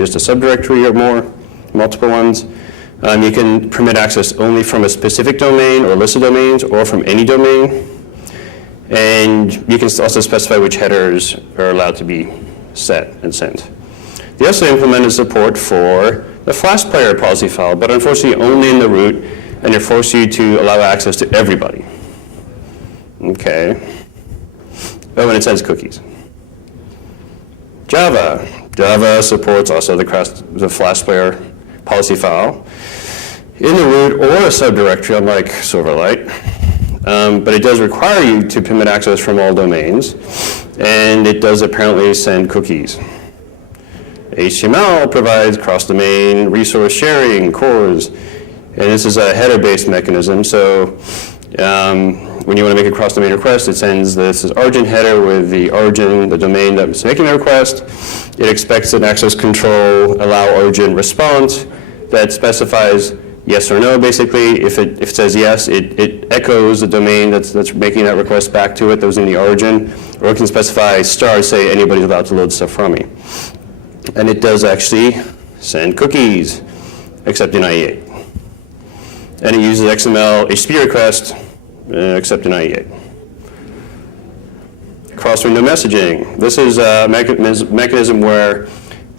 just a subdirectory or more, multiple ones. You can permit access only from a specific domain or list of domains or from any domain. And you can also specify which headers are allowed to be set and sent. They also implemented support for the Flash player policy file, but unfortunately only in the root, and it forces you to allow access to everybody. Okay. Oh, and it sends cookies. Java. Java supports also the Flash player policy file in the root or a subdirectory, unlike Silverlight. But it does require you to permit access from all domains, and it does apparently send cookies. HTML provides cross-domain resource sharing, cores, and this is a header-based mechanism. So when you want to make a cross-domain request, it sends this origin header with the origin, the domain that's making the request. It expects an access control allow origin response that specifies yes or no, basically. If it says yes, it echoes the domain that's making that request back to it that was in the origin, or it can specify star, say anybody's allowed to load stuff from me. And it does actually send cookies, except in IE8. And it uses XML HTTP request, except in IE8. Cross-window messaging. This is a mechanism where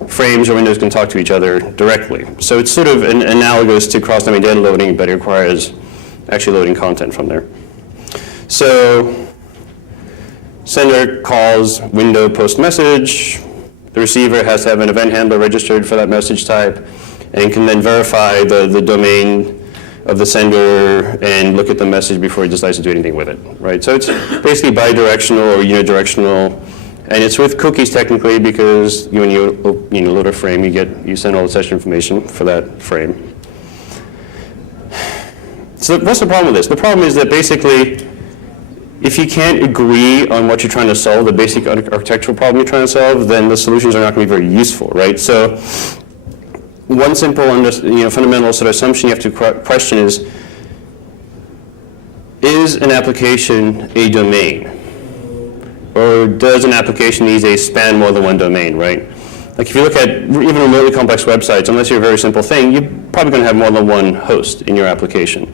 frames or windows can talk to each other directly. So it's sort of analogous to cross-domain data loading, but it requires actually loading content from there. So sender calls window post message. The receiver has to have an event handler registered for that message type, and can then verify the domain of the sender and look at the message before it decides to do anything with it, right? So it's basically bidirectional or unidirectional, and it's with cookies technically because when you load a frame, you send all the session information for that frame. So what's the problem with this? The problem is that basically, if you can't agree on what you're trying to solve, the basic architectural problem you're trying to solve, then the solutions are not going to be very useful, right? So one simple, fundamental sort of assumption you have to question is an application a domain? Or does an application these days span more than one domain, right? Like if you look at even remotely complex websites, unless you're a very simple thing, you're probably going to have more than one host in your application.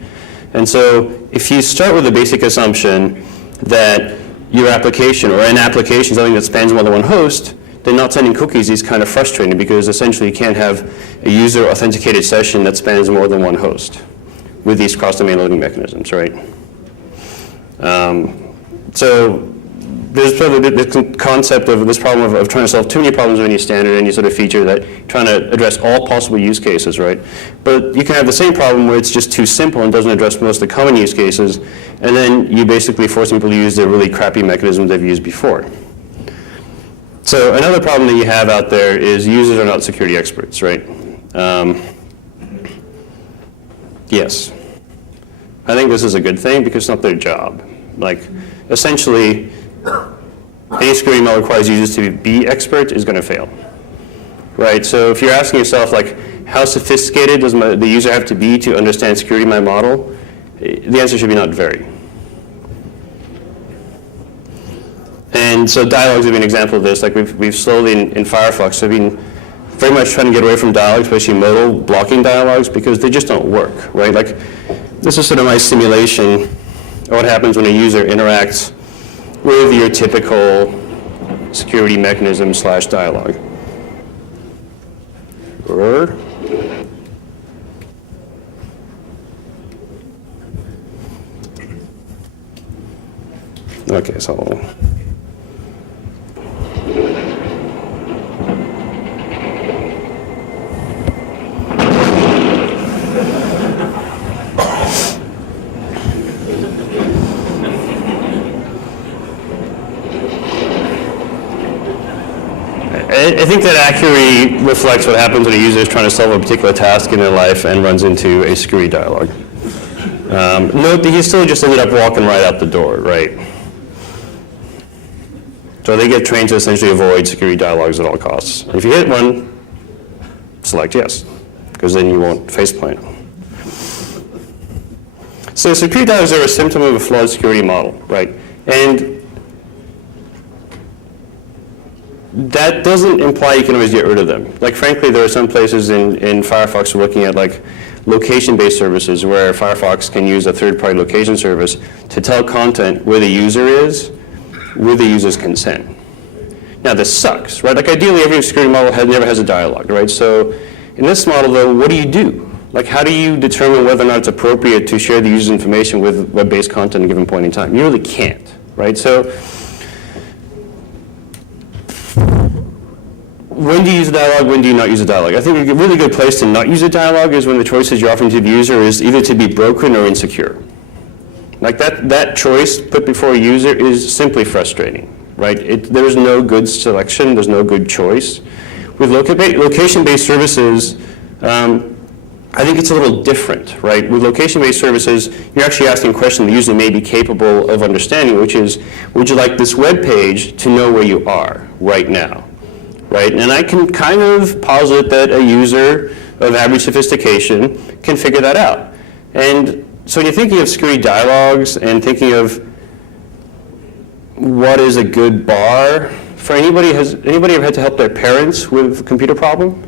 And so if you start with the basic assumption that your application or an application is something that spans more than one host, then not sending cookies is kind of frustrating because essentially you can't have a user authenticated session that spans more than one host with these cross-domain loading mechanisms, right? So there's sort of the concept of this problem of trying to solve too many problems with any standard, any sort of feature that trying to address all possible use cases, right? But you can have the same problem where it's just too simple and doesn't address most of the common use cases, and then you basically force people to use the really crappy mechanisms they've used before. So another problem that you have out there is users are not security experts, right? Yes. I think this is a good thing because it's not their job. Like, essentially, any security model requires users to be expert is going to fail, right? So if you're asking yourself, like, how sophisticated does the user have to be to understand security in my model? The answer should be not very. And so dialogues would be an example of this. Like we've slowly in Firefox have been very much trying to get away from dialogues, especially modal blocking dialogues, because they just don't work, right? Like this is sort of my simulation of what happens when a user interacts with your typical security mechanism / dialogue. Okay, so I think that accurately reflects what happens when a user is trying to solve a particular task in their life and runs into a security dialogue. Note that he still just ended up walking right out the door, right? So they get trained to essentially avoid security dialogues at all costs. If you hit one, select yes, because then you won't faceplant. So security dialogues are a symptom of a flawed security model, right? And that doesn't imply you can always get rid of them. Like, frankly, there are some places in Firefox we're looking at, like location-based services, where Firefox can use a third-party location service to tell content where the user is with the user's consent. Now, this sucks, right? Like, ideally, every security model never has a dialogue, right? So in this model, though, what do? Like, how do you determine whether or not it's appropriate to share the user's information with web-based content at a given point in time? You really can't, right? So when do you use a dialogue? When do you not use a dialogue? I think a really good place to not use a dialogue is when the choices you're offering to the user is either to be broken or insecure. Like, that choice put before a user is simply frustrating, right? There's no good selection. There's no good choice. With location-based services, I think it's a little different, right? With location-based services, you're actually asking a question the user may be capable of understanding, which is, would you like this web page to know where you are right now, right? And I can kind of posit that a user of average sophistication can figure that out. And so when you're thinking of security dialogues and thinking of what is a good bar, for anybody, has anybody ever had to help their parents with a computer problem?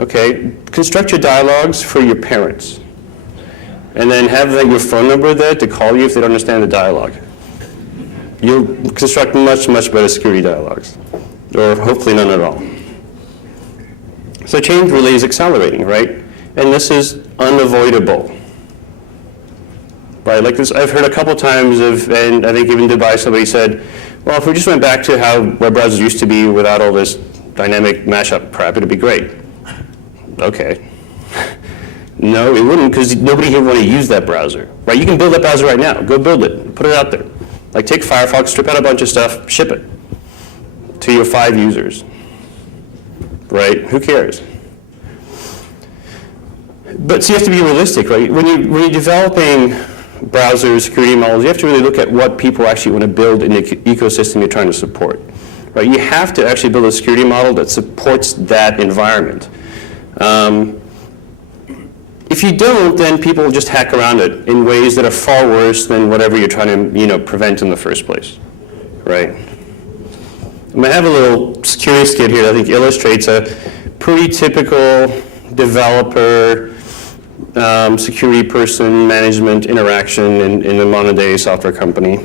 Okay, construct your dialogues for your parents. And then have your phone number there to call you if they don't understand the dialogue. You'll construct much, much better security dialogues. Or hopefully none at all. So change really is accelerating, right? And this is unavoidable. Right, like this, I've heard a couple times and I think even Dubai, somebody said, well, if we just went back to how web browsers used to be without all this dynamic mashup crap, it'd be great. Okay. No, it wouldn't, because nobody here would want to use that browser. Right? You can build that browser right now. Go build it. Put it out there. Like, take Firefox, strip out a bunch of stuff, ship it to your 5 users. Right? Who cares? But so you have to be realistic, right? When you're developing browser security models, you have to really look at what people actually want to build in the ecosystem you're trying to support. Right? You have to actually build a security model that supports that environment. If you don't, then people will just hack around it in ways that are far worse than whatever you're trying to, prevent in the first place, right? I'm going to have a little security skit here that I think illustrates a pretty typical developer, security person, management interaction in a modern day software company.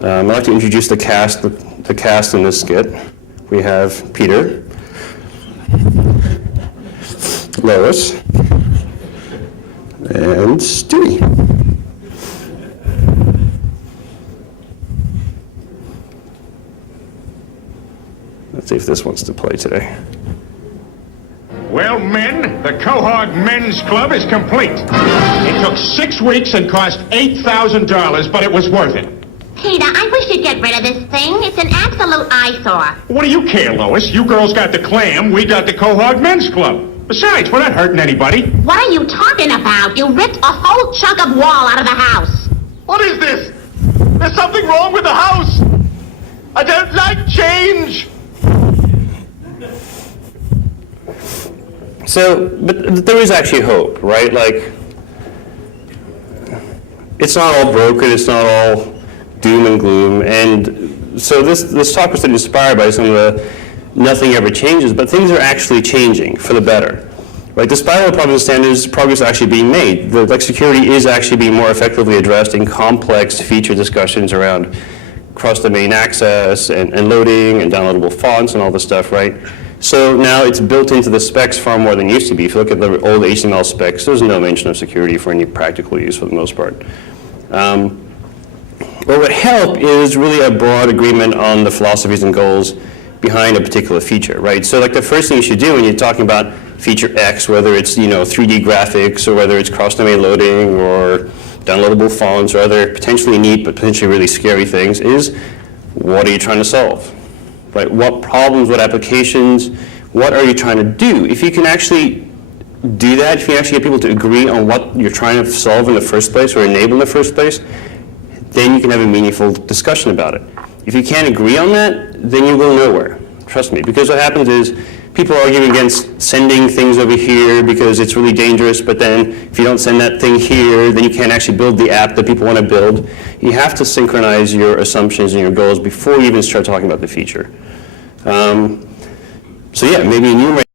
I'd like to introduce the cast in this skit. We have Peter, Lois, and Stewie. Let's see if this wants to play today. Well, men, the Cohog Men's Club is complete. It took 6 weeks and cost $8,000, but it was worth it. Peter, I wish you'd get rid of this thing. It's an absolute eyesore. What do you care, Lois? You girls got the clam, we got the Cohog Men's Club. Besides, we're not hurting anybody. What are you talking about? You ripped a whole chunk of wall out of the house. What is this? There's something wrong with the house. I don't like change. So, but there is actually hope, right? Like, it's not all broken, it's not all doom and gloom. And so this talk was inspired by some of the nothing ever changes, but things are actually changing for the better. Right? Despite all the problems and standards, progress is actually being made. Security is actually being more effectively addressed in complex feature discussions around cross-domain access and loading and downloadable fonts and all this stuff, right? So now it's built into the specs far more than it used to be. If you look at the old HTML specs, there's no mention of security for any practical use for the most part. What would help is really a broad agreement on the philosophies and goals behind a particular feature, right? So like the first thing you should do when you're talking about feature X, whether it's 3D graphics or whether it's cross-domain loading or downloadable fonts or other potentially neat but potentially really scary things, is what are you trying to solve, right? What problems, what applications, what are you trying to do? If you can actually do that, if you actually get people to agree on what you're trying to solve in the first place or enable in the first place, then you can have a meaningful discussion about it. If you can't agree on that, then you go nowhere. Trust me, because what happens is people are arguing against sending things over here because it's really dangerous, but then if you don't send that thing here, then you can't actually build the app that people want to build. You have to synchronize your assumptions and your goals before you even start talking about the feature. So yeah, maybe enumerate